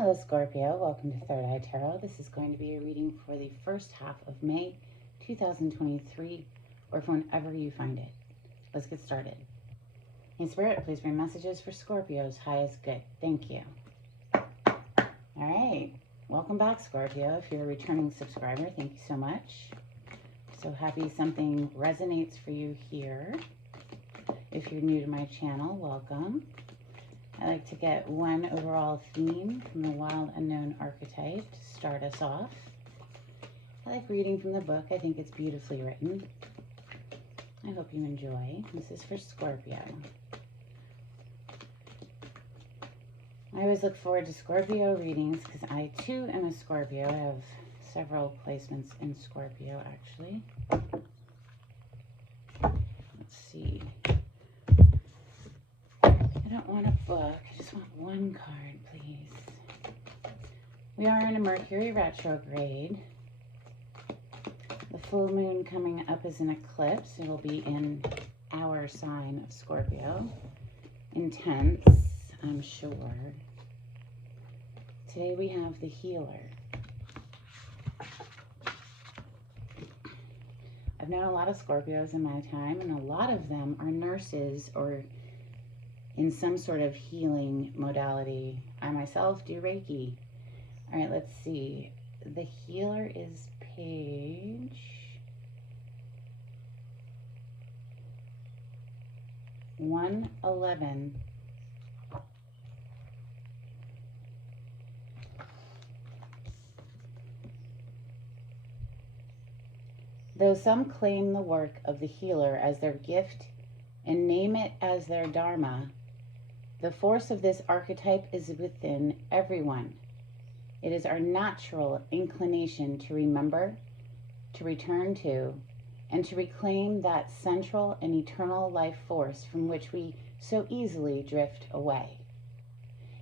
Hello Scorpio, welcome to Third Eye Tarot. This is going to be a reading for the first half of May 2023, or for whenever you find it. Let's get started. Hey Spirit, please bring messages for Scorpio's highest good. Thank you. Alright, welcome back Scorpio. If you're a returning subscriber, thank you so much. So happy something resonates for you here. If you're new to my channel, welcome. I like to get one overall theme from the Wild Unknown archetype to start us off. I like reading from the book. I think it's beautifully written. I hope you enjoy. This is for Scorpio. I always look forward to Scorpio readings because I too am a Scorpio. I have several placements in Scorpio actually. Let's see. I don't want a book. I just want one card, please. We are in a Mercury retrograde. The full moon coming up is an eclipse. It'll be in our sign of Scorpio. Intense, I'm sure. Today we have the healer. I've known a lot of Scorpios in my time, and a lot of them are nurses or in some sort of healing modality. I myself do Reiki. All right, let's see. The healer is page 111. Though some claim the work of the healer as their gift and name it as their dharma, the force of this archetype is within everyone. It is our natural inclination to remember, to return to, and to reclaim that central and eternal life force from which we so easily drift away.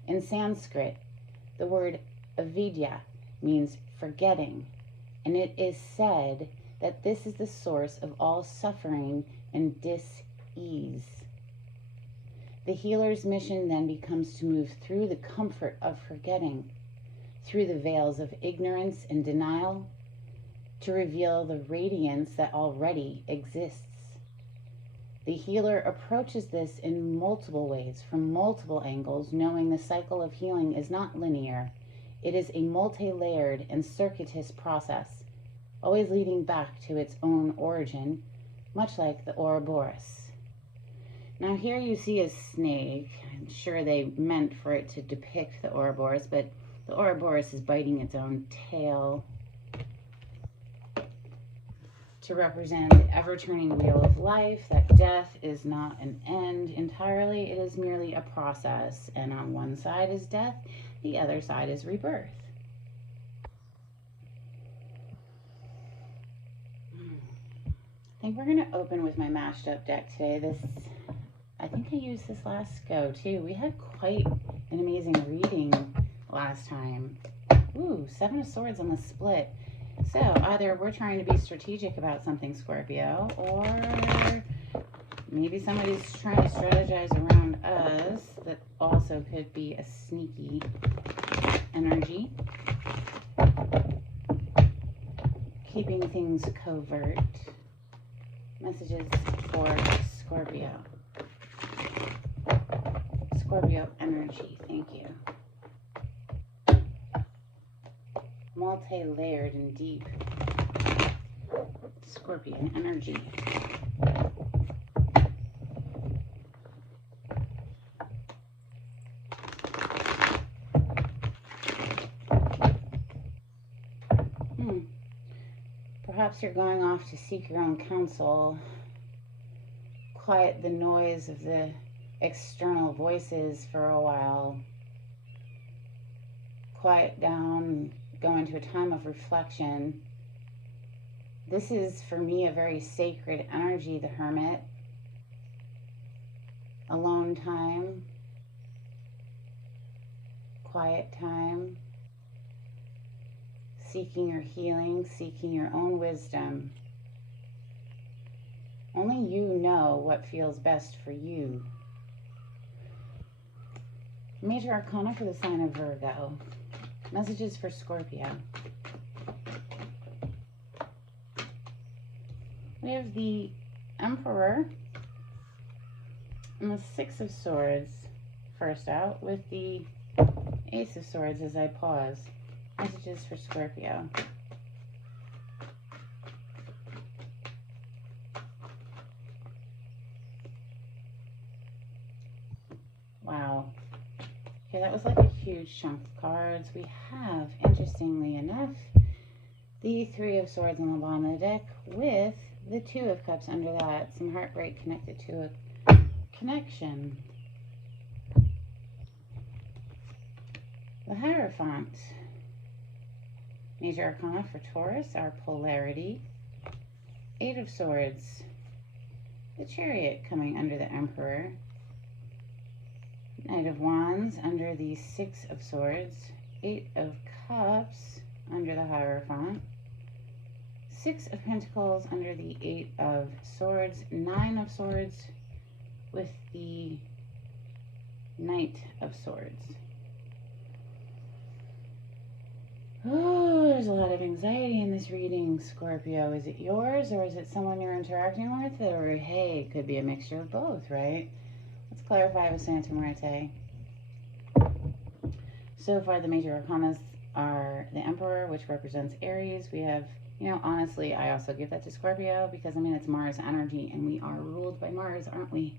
In Sanskrit, the word avidya means forgetting, and it is said that this is the source of all suffering and dis-ease. The healer's mission then becomes to move through the comfort of forgetting, through the veils of ignorance and denial, to reveal the radiance that already exists. The healer approaches this in multiple ways, from multiple angles, knowing the cycle of healing is not linear. It is a multi-layered and circuitous process, always leading back to its own origin, much like the Ouroboros. Now here you see a snake. I'm sure they meant for it to depict the Ouroboros, but the Ouroboros is biting its own tail to represent the ever-turning wheel of life, that death is not an end entirely, it is merely a process, and on one side is death, the other side is rebirth. I think we're going to open with my mashed up deck today. I think I used this last go too. We had quite an amazing reading last time. Ooh, 7 of Swords on the split. So either we're trying to be strategic about something, Scorpio, or maybe somebody's trying to strategize around us. That also could be a sneaky energy. Keeping things covert. Messages for Scorpio. Scorpio energy, thank you. Multi-layered and deep. Scorpion energy. Perhaps you're going off to seek your own counsel. Quiet the noise of the external voices for a while. Quiet down, go into a time of reflection. This is, for me, a very sacred energy, the Hermit. Alone time. Quiet time. Seeking your healing, seeking your own wisdom. Only you know what feels best for you. Major Arcana for the sign of Virgo. Messages for Scorpio. We have the Emperor and the Six of Swords first out, with the Ace of Swords as I pause. Messages for Scorpio. Wow. Okay, that was like a huge chunk of cards. We have, interestingly enough, the Three of Swords on the bottom of the deck with the Two of Cups under that. Some heartbreak connected to a connection. The Hierophant. Major Arcana for Taurus, our polarity. Eight of Swords. The Chariot coming under the Emperor. Knight of Wands under the Six of Swords. Eight of Cups under the Hierophant. Six of Pentacles under the Eight of Swords. Nine of Swords with the Knight of Swords. Oh, there's a lot of anxiety in this reading, Scorpio. Is it yours, or is it someone you're interacting with? Or, hey, it could be a mixture of both, right? Let's clarify with Santa Muerte. So far, the major arcanas are the Emperor, which represents Aries. We have, you know, honestly, I also give that to Scorpio because, I mean, it's Mars energy, and we are ruled by Mars, aren't we?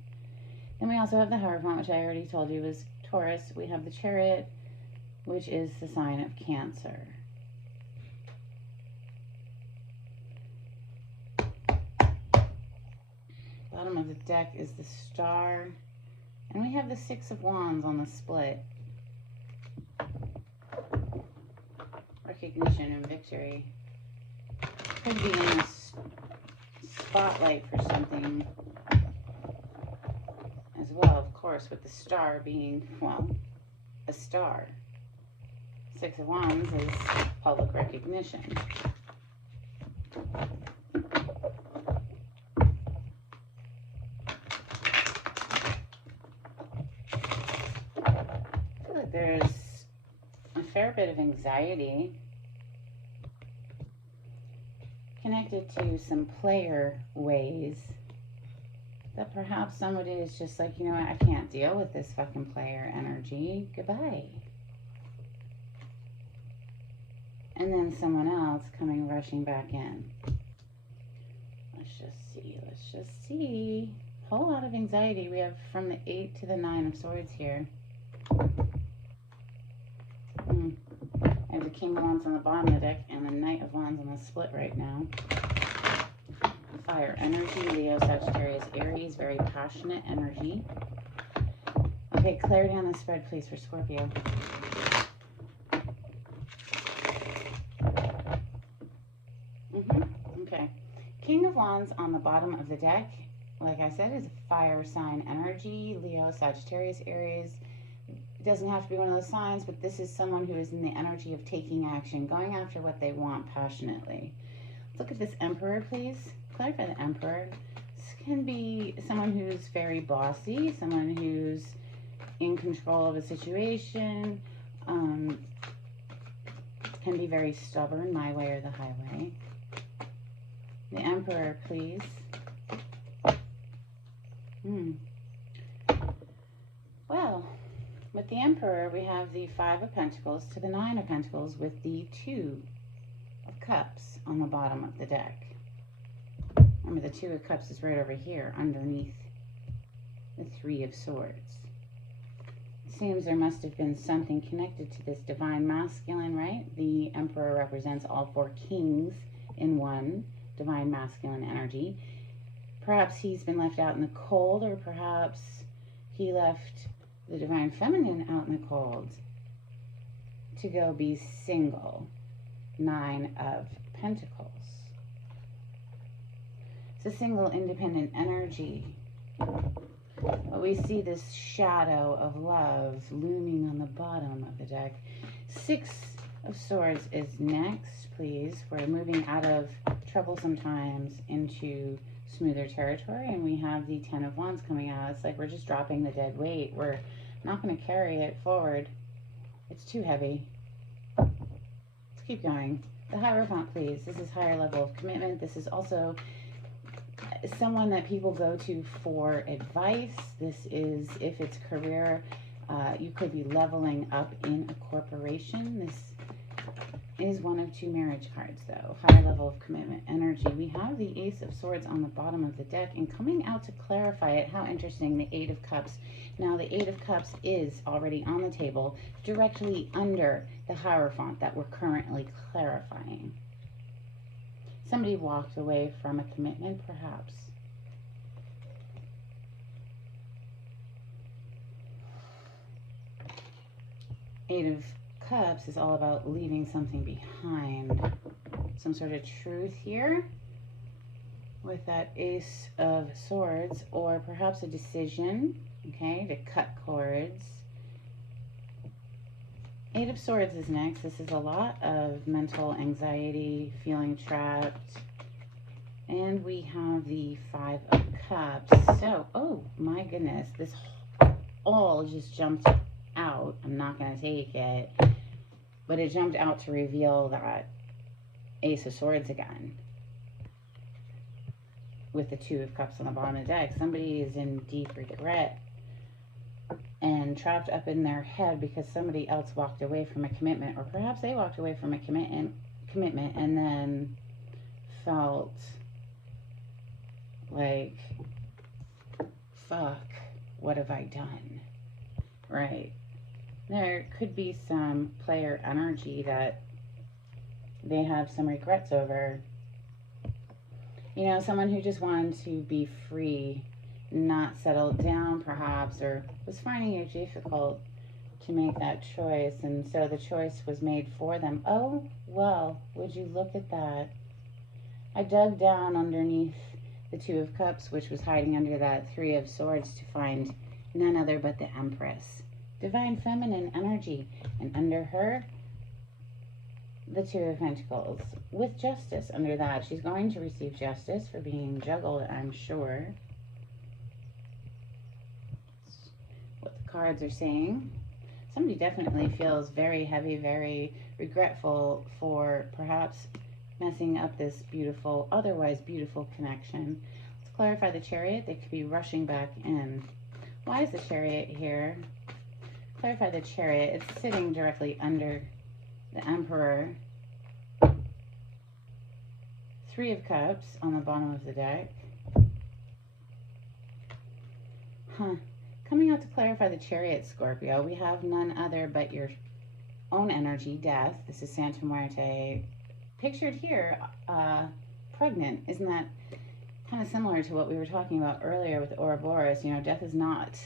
Then we also have the Hierophant, which I already told you is Taurus. We have the Chariot, which is the sign of Cancer. Bottom of the deck is the Star. And we have the Six of Wands on the split. Recognition and victory. Could be in the spotlight for something as well, of course, with the Star being, well, a star. Six of Wands is public recognition. I feel like there's a fair bit of anxiety connected to some player ways that perhaps somebody is just like, you know what, I can't deal with this fucking player energy. Goodbye. And then someone else coming rushing back in. Let's just see. Whole lot of anxiety. We have from the 8 to the 9 of Swords here. I have the King of Wands on the bottom of the deck and the Knight of Wands on the split right now. Fire energy, Leo, Sagittarius, Aries, very passionate energy. Okay, clarity on the spread, please, for Scorpio. Okay. King of Wands on the bottom of the deck, like I said, is fire sign energy, Leo, Sagittarius, Aries. It doesn't have to be one of those signs, but this is someone who is in the energy of taking action, going after what they want passionately. Let's look at this Emperor, please. Clarify the Emperor. This can be someone who's very bossy, someone who's in control of a situation, can be very stubborn, my way or the highway. The Emperor, please. Well, with the Emperor, we have the 5 of Pentacles to the 9 of Pentacles with the 2 of Cups on the bottom of the deck. Remember, the 2 of Cups is right over here underneath the 3 of Swords. It seems there must have been something connected to this divine masculine, right? The Emperor represents all 4 kings in one. Divine masculine energy. Perhaps he's been left out in the cold, or perhaps he left the divine feminine out in the cold to go be single. 9 of Pentacles. It's a single independent energy. But we see this shadow of love looming on the bottom of the deck. 6 of Swords is next, please. We're moving out of troublesome times into smoother territory, and we have the 10 of Wands coming out. It's like we're just dropping the dead weight. We're not going to carry it forward. It's too heavy. Let's keep going. The Hierophant, please. This is higher level of commitment. This is also someone that people go to for advice. This is, if it's career, you could be leveling up in a corporation. This is one of 2 marriage cards, though. Higher level of commitment energy. We have the Ace of Swords on the bottom of the deck, and coming out to clarify it, how interesting, the 8 of Cups. Now, the 8 of Cups is already on the table, directly under the Hierophant that we're currently clarifying. Somebody walked away from a commitment, perhaps. Eight of Cups is all about leaving something behind. Some sort of truth here with that Ace of Swords, or perhaps a decision, okay, to cut cords. 8 of Swords is next. This is a lot of mental anxiety, feeling trapped. And we have the 5 of Cups. So, oh my goodness, this all just jumped out. I'm not going to take it. But it jumped out to reveal that Ace of Swords again. With the 2 of Cups on the bottom of the deck. Somebody is in deep regret and trapped up in their head because somebody else walked away from a commitment, or perhaps they walked away from a commitment and then felt like, fuck, what have I done? Right. There could be some player energy that they have some regrets over. You know, someone who just wanted to be free, not settled down perhaps, or was finding it difficult to make that choice, and so the choice was made for them. Oh, well, would you look at that? I dug down underneath the 2 of Cups, which was hiding under that 3 of Swords, to find none other but the Empress. Divine feminine energy, and under her, the 2 of Pentacles, with justice under that. She's going to receive justice for being juggled, I'm sure. That's what the cards are saying. Somebody definitely feels very heavy, very regretful for perhaps messing up this beautiful, otherwise beautiful connection. Let's clarify the Chariot. They could be rushing back in. Why is the Chariot here? Clarify the Chariot. It's sitting directly under the Emperor. 3 of Cups on the bottom of the deck. Coming out to clarify the Chariot, Scorpio, we have none other but your own energy, Death. This is Santa Muerte. Pictured here, pregnant. Isn't that kind of similar to what we were talking about earlier with Ouroboros? You know, death is not...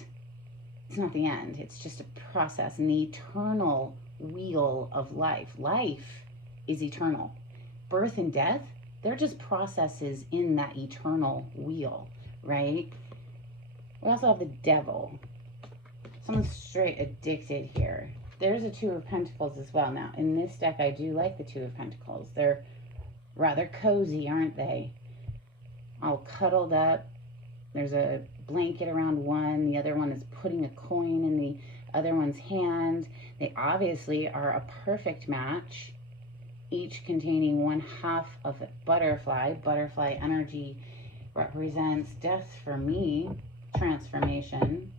it's not the end. It's just a process in the eternal wheel of life. Life is eternal. Birth and death, they're just processes in that eternal wheel, right? We also have the Devil. Someone's straight addicted here. There's a 2 of Pentacles as well. Now, in this deck, I do like the 2 of Pentacles. They're rather cozy, aren't they? All cuddled up. There's a blanket around one. The other one is putting a coin in the other one's hand. They obviously are a perfect match, each containing 1/2 of a butterfly. Butterfly energy represents death for me, transformation.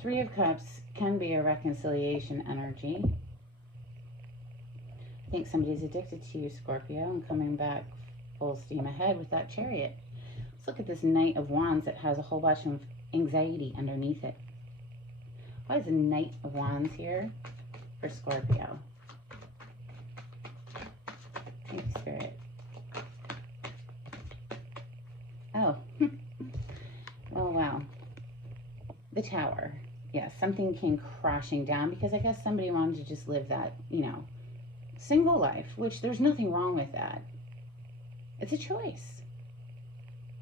3 of Cups can be a reconciliation energy. I think somebody's addicted to you, Scorpio, and coming back full steam ahead with that Chariot. Let's look at this Knight of Wands that has a whole bunch of anxiety underneath it. Why is a Knight of Wands here for Scorpio? Thank you, Spirit. Oh, oh wow. The Tower. Yes, something came crashing down because I guess somebody wanted to just live that, you know, single life, which there's nothing wrong with that. It's a choice.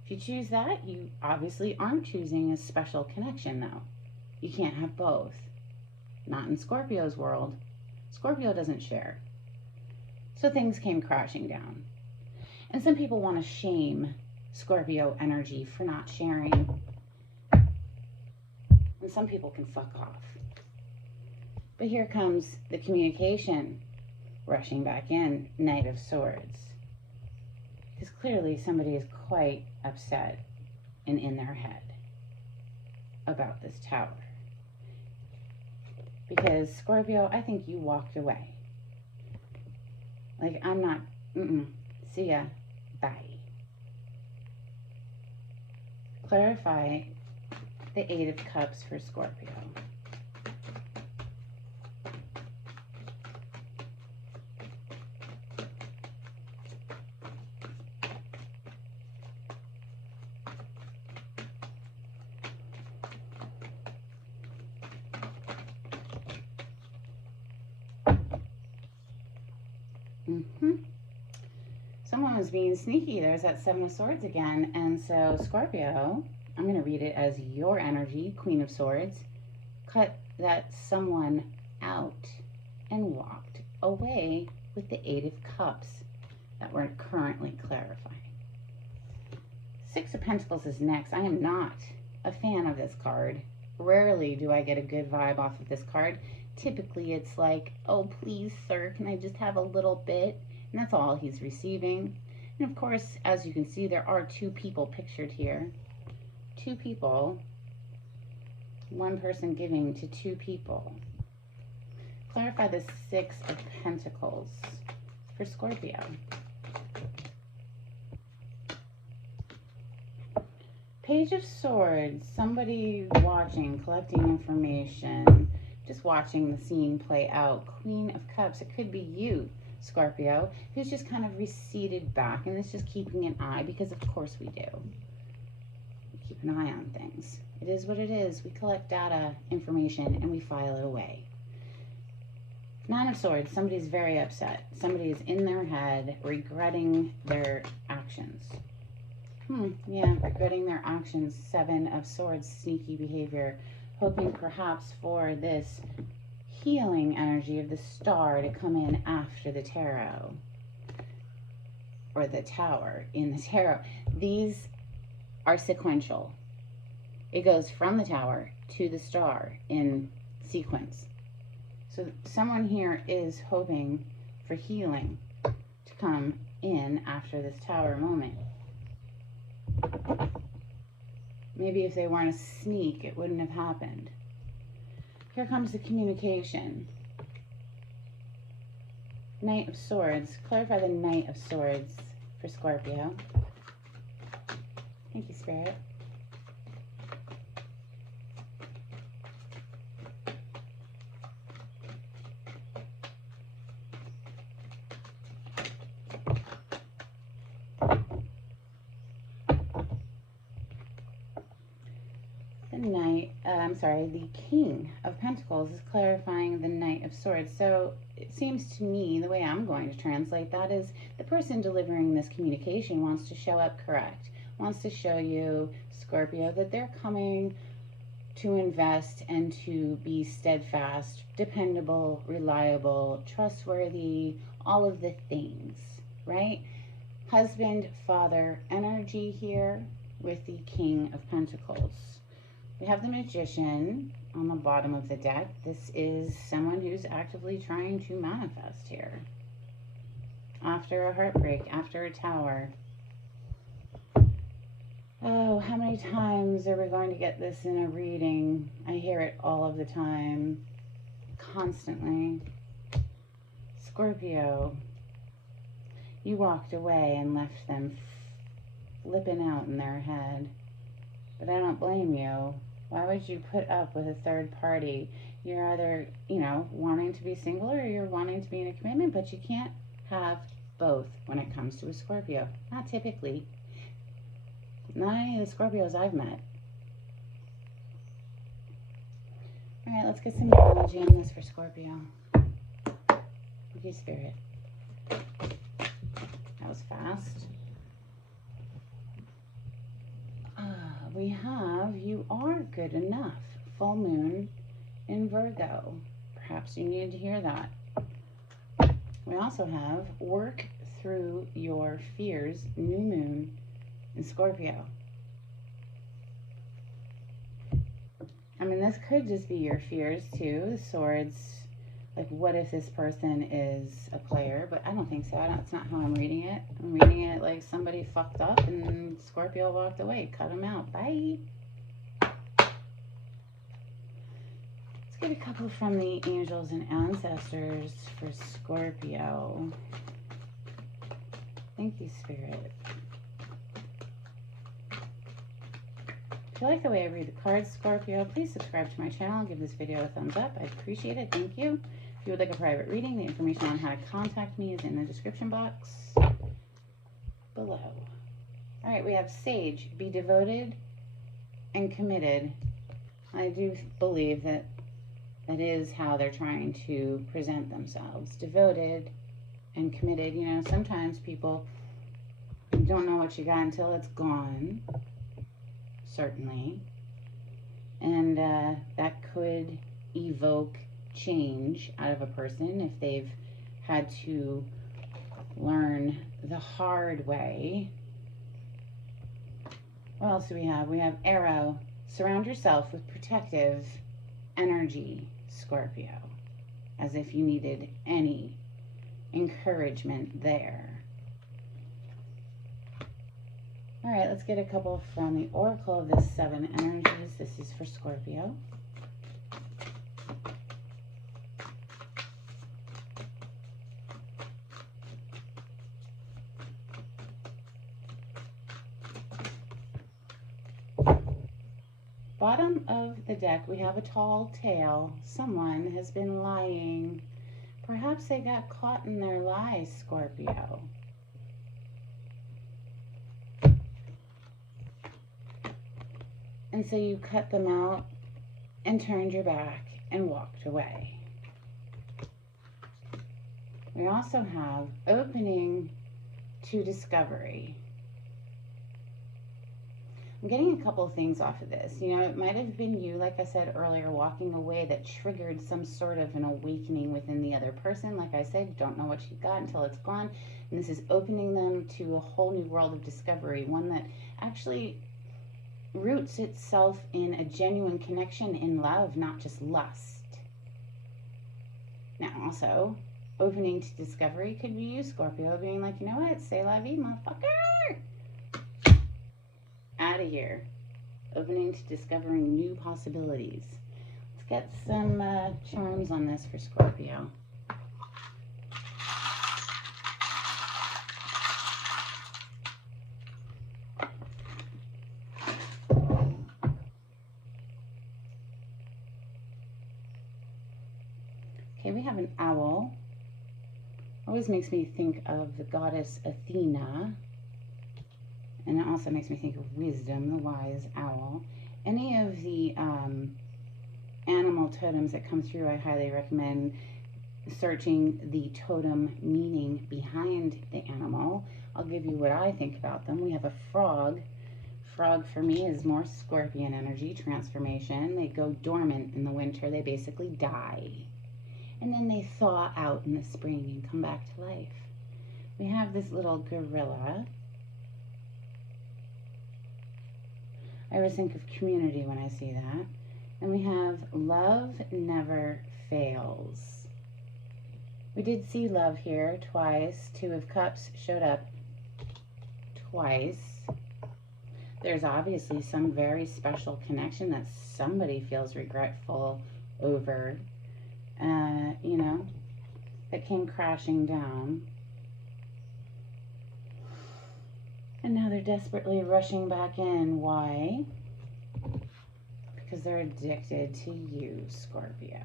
If you choose that, you obviously aren't choosing a special connection, though. You can't have both. Not in Scorpio's world. Scorpio doesn't share. So things came crashing down. And some people want to shame Scorpio energy for not sharing. And some people can fuck off. But here comes the communication rushing back in, Knight of Swords. Because clearly somebody is quite upset and in their head about this tower. Because Scorpio, I think you walked away. Like, I'm not, see ya, bye. Clarify the Eight of Cups for Scorpio. Someone was being sneaky. There's that Seven of Swords again. And so Scorpio, I'm going to read it as your energy, Queen of Swords, cut that someone out and walked away with the Eight of Cups that we're currently clarifying. Six of Pentacles is next. I am not a fan of this card. Rarely do I get a good vibe off of this card. Typically it's like, oh please sir, can I just have a little bit? And that's all he's receiving. And of course, as you can see, there are two people pictured here. Two people. One person giving to two people. Clarify the Six of Pentacles for Scorpio. Page of Swords. Somebody watching, collecting information, just watching the scene play out. Queen of Cups. It could be you, Scorpio, who's just kind of receded back and is just keeping an eye, because of course we do. We keep an eye on things. It is what it is. We collect data, information, and we file it away. Nine of Swords. Somebody's very upset. Somebody is in their head regretting their actions. Yeah, regretting their actions. Seven of Swords. Sneaky behavior. Hoping perhaps for this healing energy of the star to come in after the tarot, or the tower in the tarot. These are sequential. It goes from the tower to the star in sequence. So someone here is hoping for healing to come in after this tower moment. Maybe if they weren't a sneak, it wouldn't have happened. Here comes the communication. Knight of Swords. Clarify the Knight of Swords for Scorpio. Thank you, Spirit. The King of Pentacles is clarifying the Knight of Swords. So it seems to me, the way I'm going to translate that is, the person delivering this communication wants to show up correct, wants to show you, Scorpio, that they're coming to invest and to be steadfast, dependable, reliable, trustworthy, all of the things, right? Husband, father energy here with the King of Pentacles. We have the Magician on the bottom of the deck. This is someone who's actively trying to manifest here. After a heartbreak, after a tower. Oh, how many times are we going to get this in a reading? I hear it all of the time, constantly. Scorpio, you walked away and left them flipping out in their head. But I don't blame you. Why would you put up with a third party? You're either, wanting to be single or you're wanting to be in a commitment, but you can't have both when it comes to a Scorpio. Not typically. Not any of the Scorpios I've met. All right, let's get some numerology on this for Scorpio. Okay, Spirit. That was fast. We have, you are good enough. Full moon in Virgo. Perhaps you needed to hear that. We also have work through your fears, new moon in Scorpio. I mean, this could just be your fears too. The Swords like, what if this person is a player? But I don't think so. That's not how I'm reading it. I'm reading it like somebody fucked up and Scorpio walked away. Cut him out. Bye. Let's get a couple from the angels and ancestors for Scorpio. Thank you, Spirit. If you like the way I read the cards, Scorpio, please subscribe to my channel. Give this video a thumbs up. I appreciate it. Thank you. If you would like a private reading, the information on how to contact me is in the description box below. All right, we have Sage. Be devoted and committed. I do believe that that is how they're trying to present themselves. Devoted and committed. You know, sometimes people don't know what you got until it's gone. Certainly. And that could evoke change out of a person if they've had to learn the hard way. What else do we have? We have Arrow. Surround yourself with protective energy, Scorpio, as if you needed any encouragement there. All right, let's get a couple from the Oracle of the Seven Energies. This is for Scorpio. Bottom of the deck, we have a tall tale. Someone has been lying. Perhaps they got caught in their lies, Scorpio. And so you cut them out and turned your back and walked away. We also have opening to discovery. I'm getting a couple of things off of this. You know, it might have been you, like I said earlier, walking away that triggered some sort of an awakening within the other person. Like I said, don't know what you got until it's gone. And this is opening them to a whole new world of discovery, one that actually roots itself in a genuine connection in love, not just lust. Now, also, opening to discovery could be you, Scorpio, being like, you know what, c'est la vie, motherfucker. Out of here. Opening to discovering new possibilities. Let's get some charms on this for Scorpio. Okay, we have an owl. Always makes me think of the goddess Athena. And it also makes me think of wisdom, the wise owl. Any of the animal totems that come through, I highly recommend searching the totem meaning behind the animal. I'll give you what I think about them. We have a frog. Frog for me is more scorpion energy, transformation. They go dormant in the winter. They basically die. And then they thaw out in the spring and come back to life. We have this little gorilla. I always think of community when I see that. And we have love never fails. We did see love here twice. Two of Cups showed up twice. There's obviously some very special connection that somebody feels regretful over, you know, that came crashing down. And now they're desperately rushing back in. Why? Because they're addicted to you, Scorpio.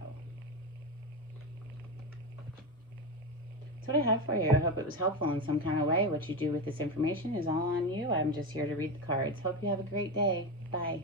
That's what I have for you. I hope it was helpful in some kind of way. What you do with this information is all on you. I'm just here to read the cards. Hope you have a great day. Bye.